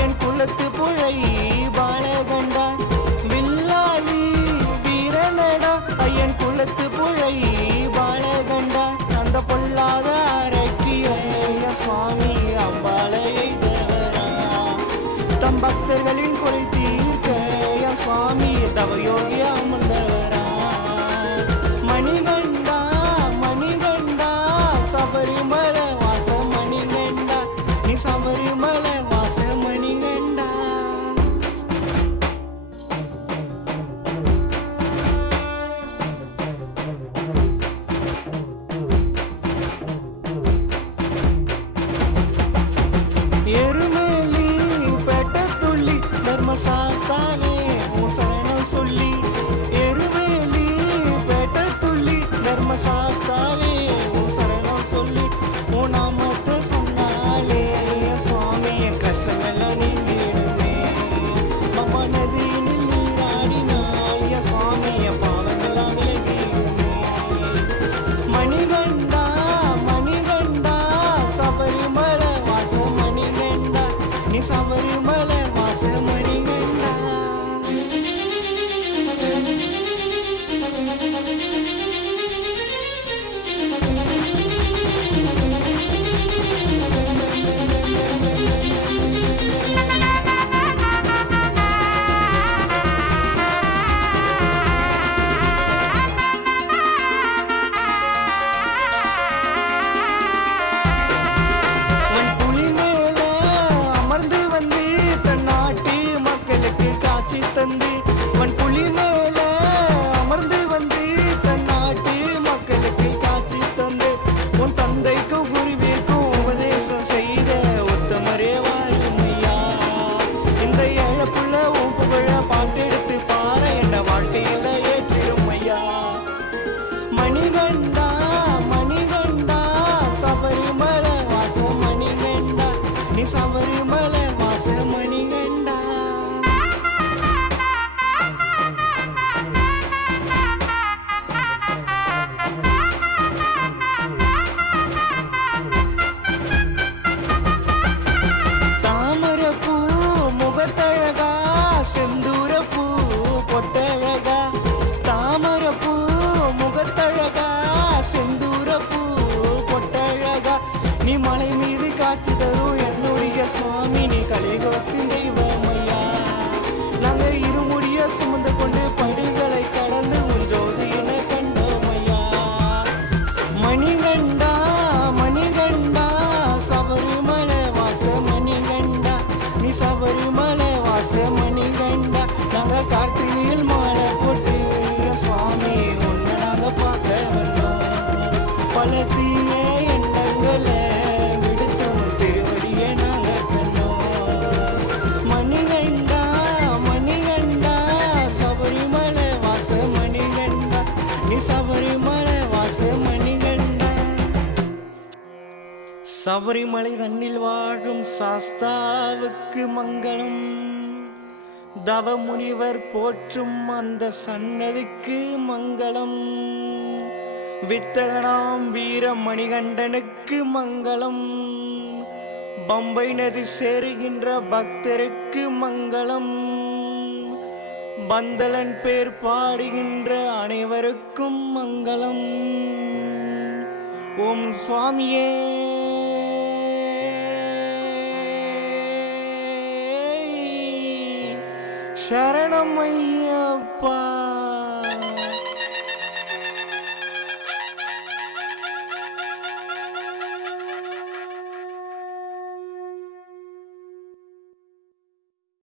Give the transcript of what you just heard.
என் இருமுடிய சுவாமி நீ கலிகத்தின் தெய்வமையா நாங்கள் இருமுடிய சுமந்த சபரிமலை தண்ணில் வாழும் சாஸ்தாவுக்கு மங்களம். தவமுனிவர் போற்றும் அந்த சன்னதிக்கு மங்களம். வித்தகனாம் வீர மணிகண்டனுக்கு மங்களம். பம்பை நதி சேருகின்ற பக்தருக்கு மங்களம். பந்தலன் பேர் பாடுகின்ற அனைவருக்கும் மங்களம். ஓம் சுவாமியே. சரணம் ஐயப்பா.